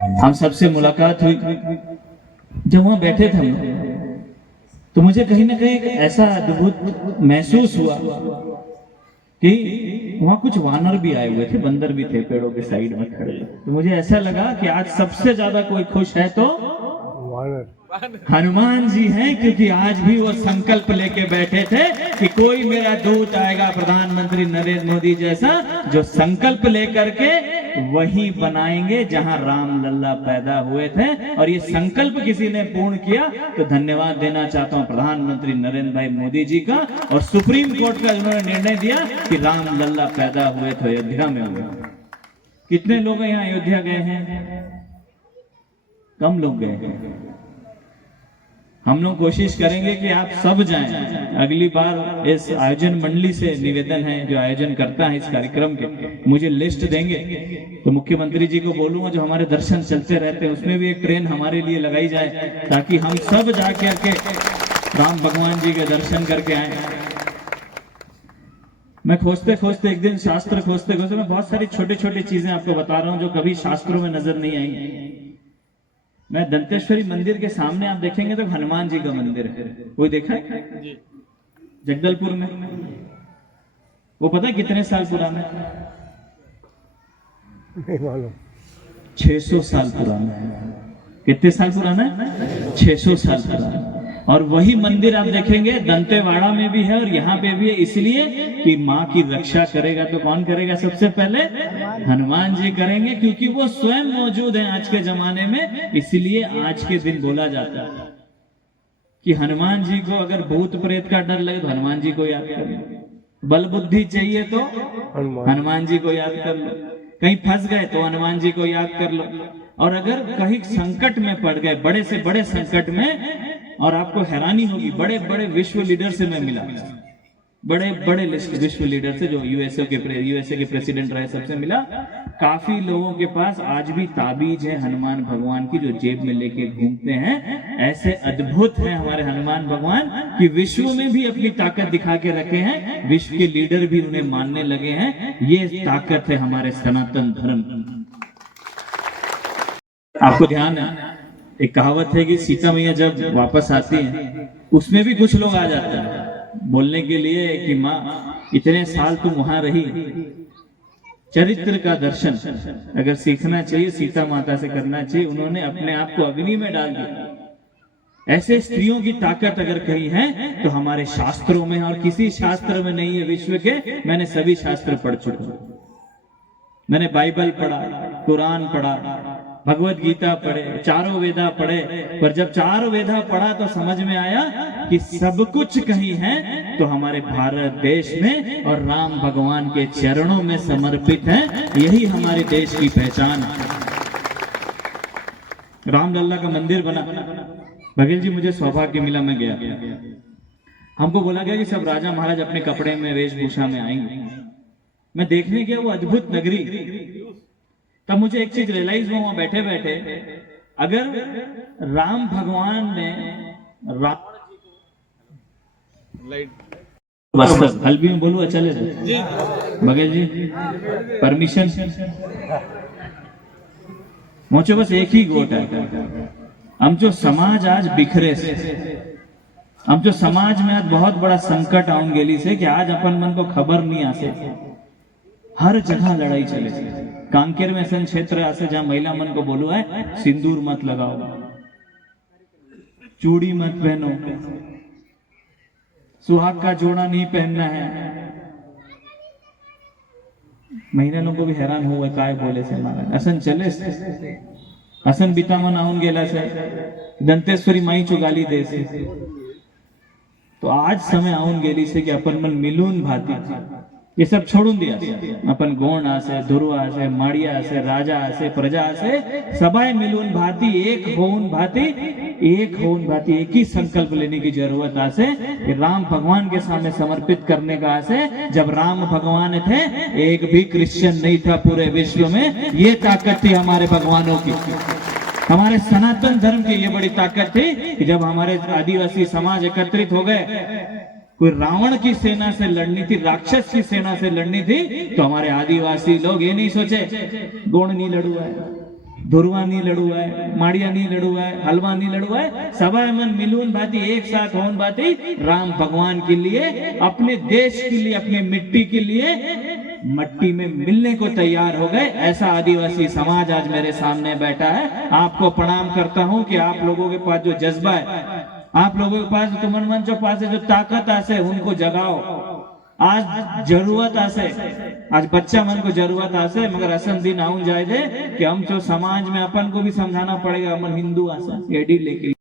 हम सबसे मुलाकात हुई। जब वहां बैठे थे हम, तो मुझे कहीं ना कहीं एक ऐसा अद्भुत महसूस हुआ कि वहां कुछ वानर भी आए हुए थे, बंदर भी थे पेड़ों के साइड में खड़े। तो मुझे ऐसा लगा कि आज सबसे ज्यादा कोई खुश है तो हनुमान जी हैं, क्योंकि आज भी वो संकल्प लेके बैठे थे कि कोई मेरा दूत आएगा, प्रधानमंत्री नरेंद्र मोदी जैसा, जो संकल्प लेकर के वही बनाएंगे जहां राम लल्ला पैदा हुए थे। और ये संकल्प किसी ने पूर्ण किया तो धन्यवाद देना चाहता हूं प्रधानमंत्री नरेंद्र भाई मोदी जी का, और सुप्रीम कोर्ट का जिन्होंने निर्णय दिया कि राम लल्ला पैदा हुए तो अयोध्या में हुए। कितने लोग यहाँ अयोध्या गए हैं? कम लोग गए हैं। हम लोग कोशिश करेंगे कि आप सब जाएं। अगली बार इस आयोजन मंडली से निवेदन है, जो आयोजन करता है इस कार्यक्रम के, मुझे लिस्ट देंगे तो मुख्यमंत्री जी को बोलूंगा जो हमारे दर्शन चलते रहते हैं उसमें भी एक ट्रेन हमारे लिए लगाई जाए, ताकि हम सब जाकर के राम भगवान जी के दर्शन करके आए। मैं खोजते खोजते एक दिन शास्त्र खोजते खोजते मैं बहुत सारी छोटी छोटी चीजें आपको बता रहा हूं जो कभी शास्त्रों में नजर नहीं आई। मैं दंतेश्वरी मंदिर के सामने आप देखेंगे तो हनुमान जी का मंदिर है, कोई देखा है? जगदलपुर में। वो पता है कितने साल पुराना है? नहीं मालूम। 600 साल पुराना है। कितने साल पुराना है? 600 साल पुराना। और वही मंदिर आप देखेंगे दंतेवाड़ा में भी है और यहाँ पे भी है, इसलिए कि माँ की रक्षा करेगा तो कौन करेगा? सबसे पहले हनुमान जी करेंगे, क्योंकि वो स्वयं मौजूद है आज के जमाने में। इसलिए आज के दिन बोला जाता है कि हनुमान जी को अगर भूत प्रेत का डर लगे तो हनुमान जी को याद कर लो, बल बुद्धि चाहिए तो हनुमान जी को याद कर लो, कहीं फंस गए तो हनुमान जी को याद कर लो, और अगर कहीं संकट में पड़ गए, बड़े से बड़े संकट में, और आपको हैरानी होगी, बड़े बड़े विश्व लीडर से मैं मिला, बड़े बड़े विश्व लीडर से, जो यूएसए के प्रेसिडेंट रहे, सबसे मिला। काफी लोगों के पास आज भी ताबीज है हनुमान भगवान की, जो जेब में लेके घूमते हैं। ऐसे अद्भुत हैं हमारे हनुमान भगवान कि विश्व में भी अपनी ताकत दिखा के रखे हैं, विश्व के लीडर भी उन्हें मानने लगे हैं। ये ताकत है हमारे सनातन धर्म। आपको ध्यान है, एक कहावत है कि सीता मैया जब वापस आती हैं, उसमें भी कुछ लोग आ जाते हैं बोलने के लिए कि माँ इतने साल तुम वहां रही, चरित्र का दर्शन अगर सीखना चाहिए सीता माता से करना चाहिए। उन्होंने अपने आप को अग्नि में डाल दिया। ऐसे स्त्रियों की ताकत अगर कहीं है तो हमारे शास्त्रों में, और किसी शास्त्र में नहीं है विश्व के। मैंने सभी शास्त्र पढ़ चुका हूं। मैंने बाइबल पढ़ा, कुरान पढ़ा, भगवत गीता पढ़े, चारों वेदा पढ़े, पर जब चारों वेदा पढ़ा तो समझ में आया कि सब कुछ कहीं है तो हमारे भारत देश में और राम भगवान के चरणों में समर्पित है। यही हमारे देश की पहचान है। राम लल्ला का मंदिर बना। बघेल जी, मुझे सौभाग्य मिला, मैं गया, हमको बोला गया कि सब राजा महाराज अपने कपड़े में, वेशभूषा में आएंगे। मैं देखने गया वो अद्भुत नगरी। तब मुझे एक चीज रियलाइज हुआ, वहां बैठे बैठे, अगर राम भगवान ने रावण जी को हल्बी में बोलूँ चले बघेल जी परमिशन मुझे बस एक ही गोट है। हम जो समाज आज बिखरे से, हम जो समाज में आज बहुत बड़ा संकट आउन गेली से कि आज अपन मन को खबर नहीं आसे, हर जगह लड़ाई चले। कांकेर में ऐसा क्षेत्र ऐसे जहां महिला मन को बोलो है सिंदूर मत लगाओ, चूड़ी मत पहनो, सुहाग का जोड़ा नहीं पहनना है। महिला लोगों को भी हैरान हुआ काय बोले से महाराज असन चले असन बीता मन आऊन गेला से दंतेश्वरी माई चो गाली दे से। तो आज समय आऊन गेली से कि अपन मन मिलून भाती ये सब छोड़ून दिया। अपन गोण आसे, ध्रुव आसे, माड़िया आसे, राजा आसे, प्रजा आसे, सबाई मिलून भाती, एक होऊन भाती, एक होऊन भाती। एक ही संकल्प लेने की जरूरत आसे कि राम भगवान के सामने समर्पित करने का आसे। जब राम भगवान थे एक भी क्रिश्चियन नहीं था पूरे विश्व में। ये ताकत थी हमारे भगवानों की, हमारे सनातन धर्म की ये बड़ी ताकत थी कि जब हमारे आदिवासी समाज एकत्रित हो गए, कोई रावण की सेना से लड़नी थी, राक्षस की सेना से लड़नी थी, तो हमारे आदिवासी लोग ये नहीं सोचे गोण नहीं लड़ुआ है, धुरवा नहीं लड़ुआ है, माड़िया नहीं लड़ुआ है, हलवा नहीं लड़ुआ है, सभा मन मिलून बाती एक साथ होन बाती राम भगवान के लिए, अपने देश के लिए, अपने मिट्टी के लिए मट्टी में मिलने को तैयार हो गए। ऐसा आदिवासी समाज आज मेरे सामने बैठा है। आपको प्रणाम करता हूं कि आप लोगों के पास जो जज्बा है, आप लोगों के पास तुमन मन जो पास जो ताकत आसे उनको जगाओ। आज जरूरत आसे, आज बच्चा मन को जरूरत आसे, मगर असन दिन आउन जाए दे कि हम जो समाज में अपन को भी समझाना पड़ेगा, हम हिंदू आसा एडी लेके